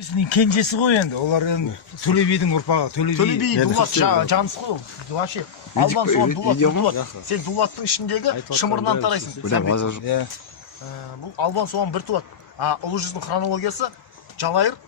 Сенің кенжесі ғой енді, олар енді Төле бидің ұрпағы, Төле би дулат жансы ғой. Вообще албан соған дулат. Сен дулаттың ішіндегі шымырынан тарайсың. Бұл албан соған бір туат. Ұлы жүздің хронологиясы Жалайыр,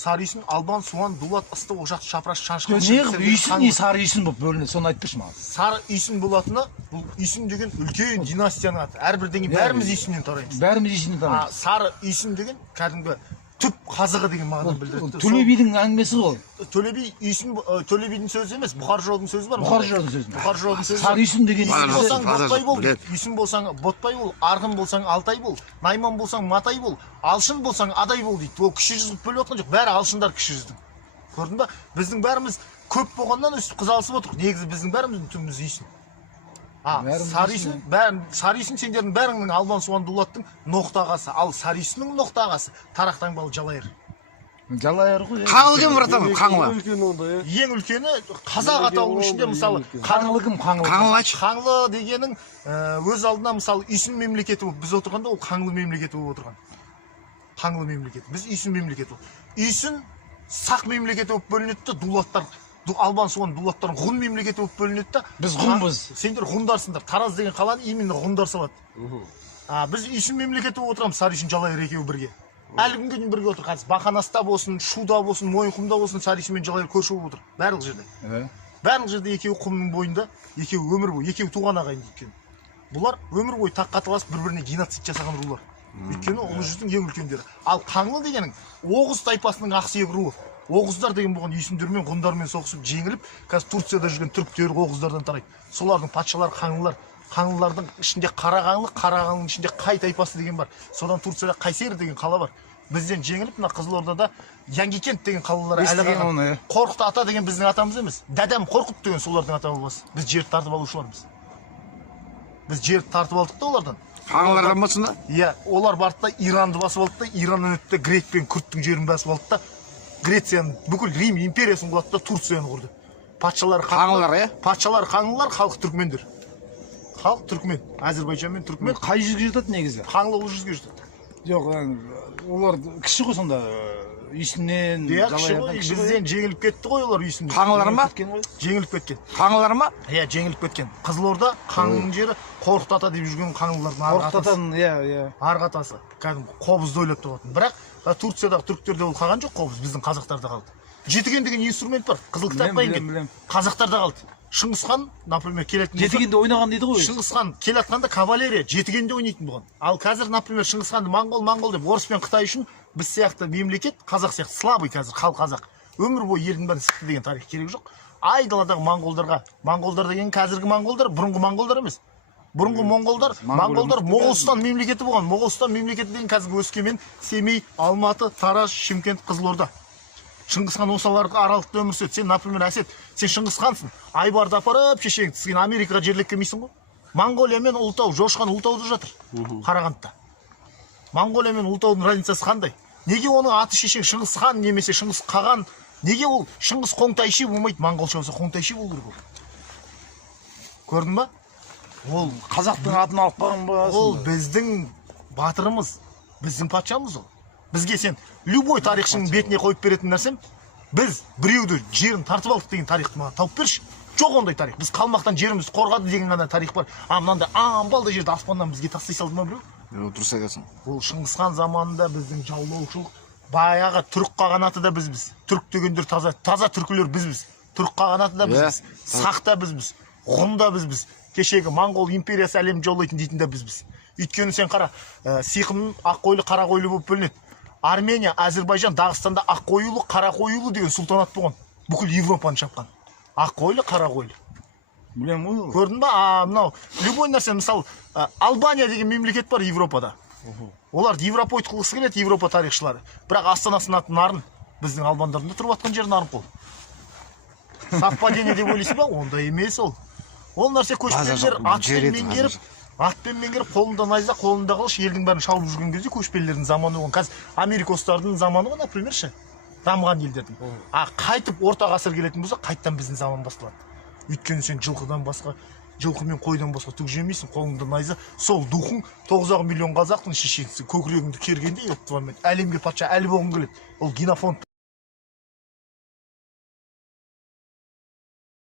Сарыүйсін, Албан, Суан, Дулат, Ысты, Ошақ, Шапраш, Шаншық. Неғып Үйсін, не Сарыүйсін болып бөлінеді, соны айтпашы маған. Сарыүйсін болатыны, бұл Үйсін деген үлкен династияның аты. Әрбірден бәріміз Үйсіннен тараймыз. Бәріміз Үйсіннен тараймыз. Сарыүйсін деген кәдімгі түп қазығы деген мағына білдіреді. Төле бидің әңгімесі ғой. Төле би Үйсін, Төле бидің сөзі емес, Бұхар жыраудың сөзі бар. Бұхар жыраудың сөзі. Бұхар жыраудың сөзі. Сарыүйсін деген ботпай бол. Үйсін болсаң ботпай бол, арғын болсаң алтай бол, найман болсаң матай бол, алшын болсаң адай бол дейді. Ол кіші жүз бөліп отқан жоқ. Бәрі алшындар кіші жүздің. Көрдің ба? Біздің бәріміз көп болғаннан өстіп қызалысып отырық. Негізі біздің бәріміздің түбіміз Үйсін. Сарыүйсін сендердің бәріңнің Албан Суан Дулаттың ноқтағасы, ал Сарыүйсіннің ноқтағасы Тарақтаңбалы Жалайыр. Жалайыр ғой. Қаңлы кем братан, Қаңлы? Ең үлкені қазақ атаулының ішінде мысалы Қаңлы кім? Қаңлы дегенің өз алдына мысалы Үйсін мемлекеті болып біз отырғанда ол Қаңлы мемлекеті болып отырған. Қаңлы мемлекеті. Біз Үйсін мемлекеті болып. Үйсін сақ мемлекеті болып бөлінеді, дулаттар Албан Суан Дулаттардың ғұн мемлекеті болып бөлінеді. Біз ғұнбыз. Сендер ғұндарсыңдар. Тараз деген қаланы именно ғұндар салады. Біз Үйсін мемлекеті болып отырамыз, Сарыүйсін Жалайыр екеуі бірге. Әлі күнге дейін бірге отыр. Қазір Бақанаста болсын, Шуда болсын, Мойынқұмда болсын, Сарыүйсін мен Жалайыр көрші болып отыр. Барлық жерде. Барлық жерде екеуі құмның бойында, екеуі өмір бойы, екеуі туған ағайын өйткені. Бұлар өмір бойы таққа таласып бір-біріне геноцид жасаған рулар. Өйткені ұлы жүздің ең үлкендері. Ал Қаңлы дегенің Оғыз тайпасының ақсүйек руы. Оғыздар деген болған Үйсіндермен, ғұндармен соғысып жеңіліп, қазір Турцияда жүрген түріктер Оғыздардан тарайды. Солардың патшалары Қаңлылар. Қаңлылардың ішінде Қарағанның ішінде Қай тайпасы деген бар. Содан Турцияда Қайсер деген қала бар. Бізден жеңіліп, мына Қызылордада Янгикент деген қалалар әлі қалған. Қорқыт ата деген біздің атамыз емес. Дәдәм Қорқыт деген солардың ата бабасы. Біз жерді тартып алушылармыз. Біз жерді тартып алдық та олардан. Қаңлылардан болсын да? Иә, олар барды да Иранды басып алды да, Ираннан өтті да Грек пен Күрттің жерін басып алды да, Грецияның бүкіл Рим империясын құлатты да Турцияны құрды. Патшалар Қаңлылар, иә? Патшалар Қаңлылар, халық түркмендер. Халық түркмен, Әзербайжан мен түркмен. Қай жүзге жатады негізі? Қаңлы ұлы жүзге жатады. Жоқ, олар кіші ғой сонда. Үйсіннен, Жалайырдан кіші ғой. Бізден жеңіліп кетті ғой олар Үйсіннен. Қаңлылар ма? Жеңіліп кеткен. Қаңлылар ма? Иә, жеңіліп кеткен. Қызылорда Қаңлының жері Қорқыт ата деп жүрген Қаңлылардың арғы атасы. Қорқыт иә. Арғы атасы. Кәдімгі Қобызды ойлап табатын. Бірақ Турциядағы түріктерде ол қалған жоқ, Қобыз біздің қазақтарда қалды. Жетіген деген инструмент бар. Қызыл кітапқа енген. Қазақтарда қалды. Шыңғысхан, например, келетін болса, жетігенде ойнаған дейді ғой. Шыңғысхан келатқанда кавалерия жетігенде ойнайтын болған. Ал қазір, например, Шыңғысханды моңғол деп орыс пен Қытай үшін біз сияқты мемлекет, қазақ сияқты слабый қазір хал қазақ. Өмір бойы елдің бәрін сықты деген тарих керек жоқ. Айдаладағы моңғолдар деген қазіргі моңғолдар, бұрынғы моңғолдар емес. Бұрынғы моңғолдар Моғолстан мемлекеті болған. Моғолстан мемлекеті деген қазіргі Өскемен, Семей, Алматы, Тараз, Шымкент, Қызылорда. Шыңғысхан осаларға аралықта өмір сүреді. Сен, например, Әсет, сен Шыңғысхансың. Айбарды апарып шешең, сен Америкаға жерлеп келмейсің ғой. Монғолия мен Ұлытау, Жошқан Ұлытауда жатыр. Қарағандыда. Монғолия мен Ұлытаудың разницасы қандай? Неге оның аты шешең Шыңғысхан немесе Шыңғыс Қаған? Неге ол Шыңғыс Қоңтайши болмайды? Монғолша болса Қоңтайши болу керек ол. Көрдің ба? Ол қазақтың атын алып қалған ба? Ол біздің батырымыз, біздің патшамыз ол. Бізге сен любой тарихшының бетіне қойып беретін нәрсем, біз біреуді жерін тартып алдық деген тарихты маған тауып берші. Жоқ ондай тарих. Біз қалмақтан жерімізді қорғады деген ғана тарих бар. Мынандай амбалдай жерді аспаннан бізге тастай салды ма біреу? Дұрыс айтасың. Ол Шыңғысхан заманында біздің жаулаушылық, баяғы түрік қағанаты да бізбіз. Түрік дегендер таза түркілер бізбіз. Түрік қағанаты да бізбіз. Сақ та бізбіз. Ғұн да бізбіз. Кешегі моңғол империясы әлемді жаулайтын дейтін де бізбіз. Өйткені сен қара, сиқымның ақ қойлы, қара қойлы болып бөлінеді. Армения, Әзербайжан, Дағыстанда ақ қойлы, қара қойлы деген сұлтанат болған. Бүкіл Европаны шапқан. Ақ қойлы, қара қойлы. Білем ғой. Көрдің ба? Мынау любой нәрсе, мысалы, Албания деген мемлекет бар Европада. Олар европоид қылғысы келеді, Европа тарихшылары. Бірақ астанасы Нарын. Біздің албандардың тұрып жатқан жері Нарын қол. Совпадение деп ойлайсың ба? Онда емес ол. Ол нәрсе көшпелілер атпен меңгеріп, қолында найза, қолында қылыш, елдің бәрін шауып жүрген кезде көшпелілердің заманы болған. Қазір Америкостардың заманы ғой, например, дамыған елдердің. Қайтып орта ғасыр келетін болса, қайттан біздің заман басталады. Өйткені сен жылқыдан басқа жылқы мен қойдан басқа түк жемейсің, қолыңда найза. Сол духың 9 миллион қазақтың шешенсің, көкірегіңді кергенде, әлемге патша әлі болғың келеді. Ол генофонд.